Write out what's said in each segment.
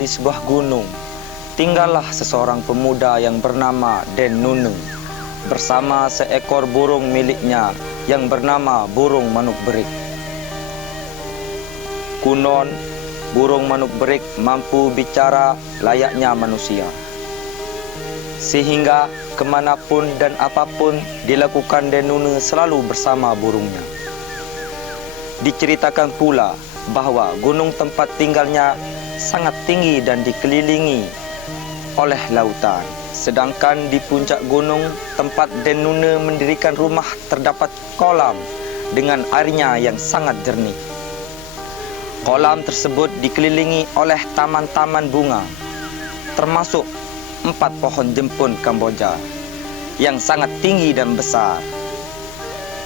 di sebuah gunung, tinggallah seseorang pemuda yang bernama Den Nune bersama seekor burung miliknya yang bernama burung manuk berik. Konon, burung manuk berik mampu bicara layaknya manusia, sehingga kemanapun dan apapun dilakukan Den Nune selalu bersama burungnya. Diceritakan pula bahwa gunung tempat tinggalnya sangat tinggi dan dikelilingi oleh lautan. Sedangkan di puncak gunung tempat Den Nune mendirikan rumah terdapat kolam dengan airnya yang sangat jernih. Kolam tersebut dikelilingi oleh taman-taman bunga, termasuk 4 pohon jempun Kamboja yang sangat tinggi dan besar.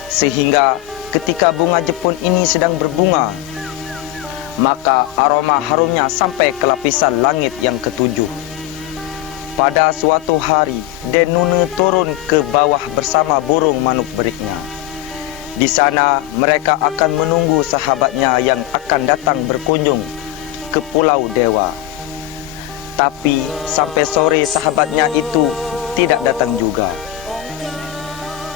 Sehingga ketika bunga jepun ini sedang berbunga, maka aroma harumnya sampai ke lapisan langit yang ketujuh. Pada suatu hari, Den Nune turun ke bawah bersama burung manuk beriknya. Di sana mereka akan menunggu sahabatnya yang akan datang berkunjung ke Pulau Dewa. Tapi sampai sore sahabatnya itu tidak datang juga.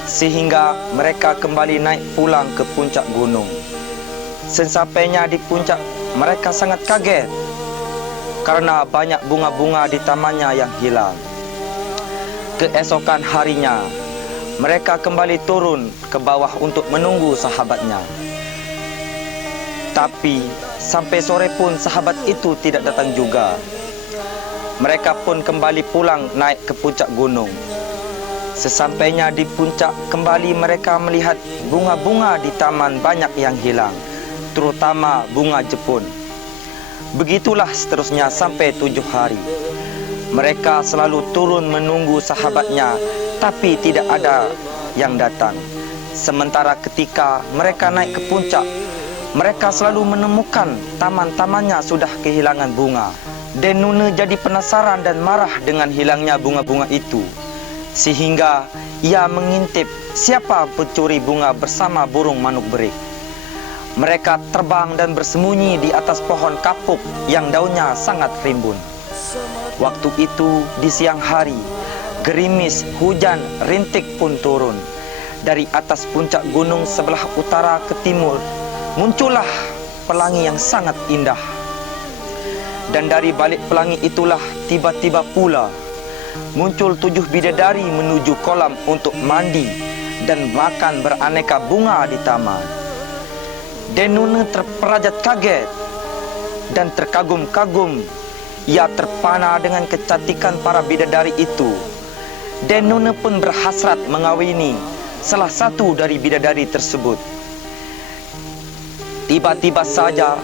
Sehingga mereka kembali naik pulang ke puncak gunung. Sesampainya di puncak, mereka sangat kaget karena banyak bunga-bunga di tamannya yang hilang. Keesokan harinya, mereka kembali turun ke bawah untuk menunggu sahabatnya. Tapi sampai sore pun sahabat itu tidak datang juga. Mereka pun kembali pulang naik ke puncak gunung. Sesampainya di puncak, kembali mereka melihat bunga-bunga di taman banyak yang hilang, terutama bunga jepun. Begitulah seterusnya sampai 7 hari. Mereka selalu turun menunggu sahabatnya, tapi tidak ada yang datang. Sementara ketika mereka naik ke puncak, mereka selalu menemukan taman-tamannya sudah kehilangan bunga. Den Nune jadi penasaran dan marah dengan hilangnya bunga-bunga itu. Sehingga ia mengintip siapa pencuri bunga bersama burung manuk berik. Mereka terbang dan bersembunyi di atas pohon kapuk yang daunnya sangat rimbun. Waktu itu di siang hari, gerimis, hujan, rintik pun turun. Dari atas puncak gunung sebelah utara ke timur, muncullah pelangi yang sangat indah. Dan dari balik pelangi itulah tiba-tiba pula muncul 7 bidadari menuju kolam untuk mandi dan makan beraneka bunga di taman. Den Nune terperajat kaget dan terkagum-kagum. Ia terpana dengan kecantikan para bidadari itu. Den Nune pun berhasrat mengawini salah satu dari bidadari tersebut. Tiba-tiba saja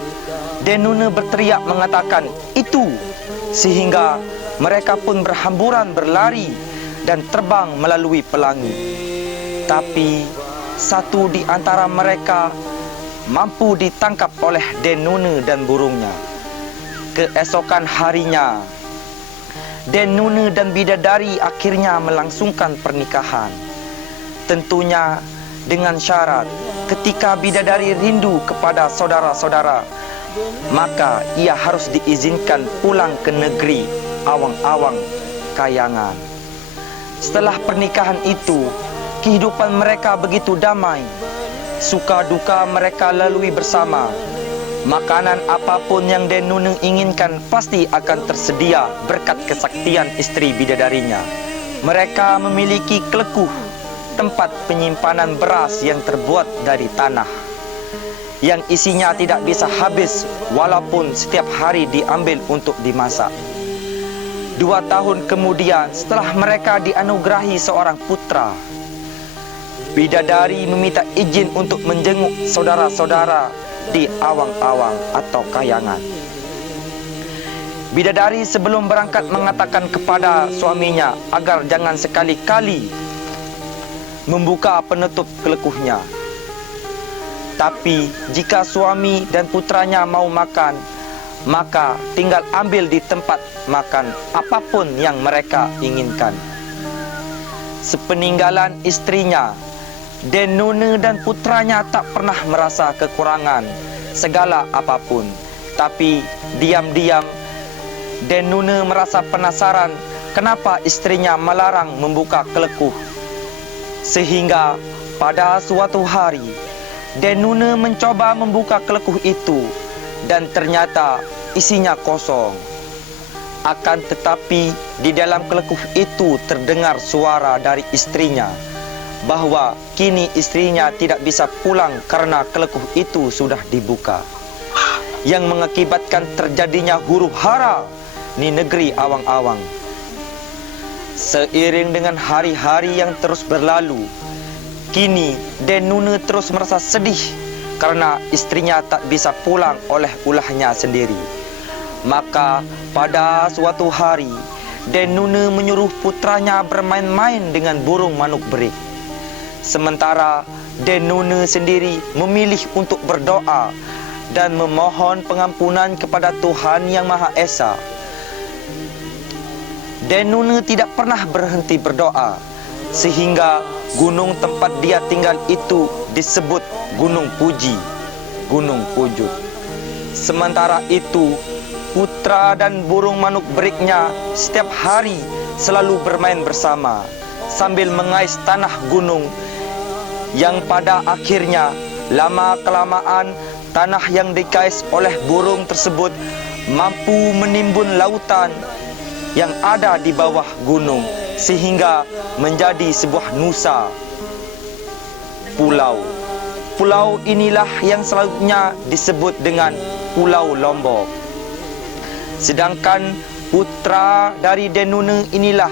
Den Nune berteriak mengatakan, "Itu!" Sehingga mereka pun berhamburan berlari dan terbang melalui pelangi. Tapi satu di antara mereka mampu ditangkap oleh Den Nune dan burungnya. Keesokan harinya, Den Nune dan bidadari akhirnya melangsungkan pernikahan. Tentunya dengan syarat ketika bidadari rindu kepada saudara-saudara, maka ia harus diizinkan pulang ke negeri awang-awang kayangan. Setelah pernikahan itu, kehidupan mereka begitu damai. Suka duka mereka lalui bersama. Makanan apapun yang Den Nune inginkan pasti akan tersedia berkat kesaktian istri bidadarinya. Mereka memiliki klekuh, tempat penyimpanan beras yang terbuat dari tanah, yang isinya tidak bisa habis walaupun setiap hari diambil untuk dimasak. 2 tahun kemudian, setelah mereka dianugerahi seorang putra, bidadari meminta izin untuk menjenguk saudara-saudara di awang-awang atau kayangan. Bidadari sebelum berangkat mengatakan kepada suaminya agar jangan sekali-kali membuka penutup kelekuhnya. Tapi jika suami dan putranya mau makan, maka tinggal ambil di tempat makan apapun yang mereka inginkan. Sepeninggalan istrinya, Den Nune dan putranya tak pernah merasa kekurangan segala apapun. Tapi diam-diam Den Nune merasa penasaran kenapa istrinya melarang membuka kelekuh. Sehingga pada suatu hari, Den Nune mencoba membuka kelekuh itu dan ternyata isinya kosong. Akan tetapi di dalam kelekuh itu terdengar suara dari istrinya bahwa kini istrinya tidak bisa pulang karena kelekuh itu sudah dibuka, yang mengakibatkan terjadinya huru-hara di negeri awang-awang. Seiring dengan hari-hari yang terus berlalu, kini Den Nune terus merasa sedih karena istrinya tak bisa pulang oleh ulahnya sendiri. Maka pada suatu hari, Den Nune menyuruh putranya bermain-main dengan burung manuk berik. Sementara Den Nune sendiri memilih untuk berdoa dan memohon pengampunan kepada Tuhan Yang Maha Esa. Den Nune tidak pernah berhenti berdoa, sehingga gunung tempat dia tinggal itu disebut Gunung Puji, Gunung Pujut. Sementara itu, putra dan burung manuk beriknya setiap hari selalu bermain bersama sambil mengais tanah gunung, yang pada akhirnya lama-kelamaan tanah yang dikais oleh burung tersebut mampu menimbun lautan yang ada di bawah gunung sehingga menjadi sebuah nusa pulau. Pulau inilah yang selanjutnya disebut dengan Pulau Lombok. Sedangkan putra dari Den Nune inilah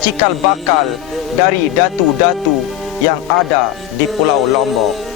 cikal bakal dari datu-datu yang ada di Pulau Lombok.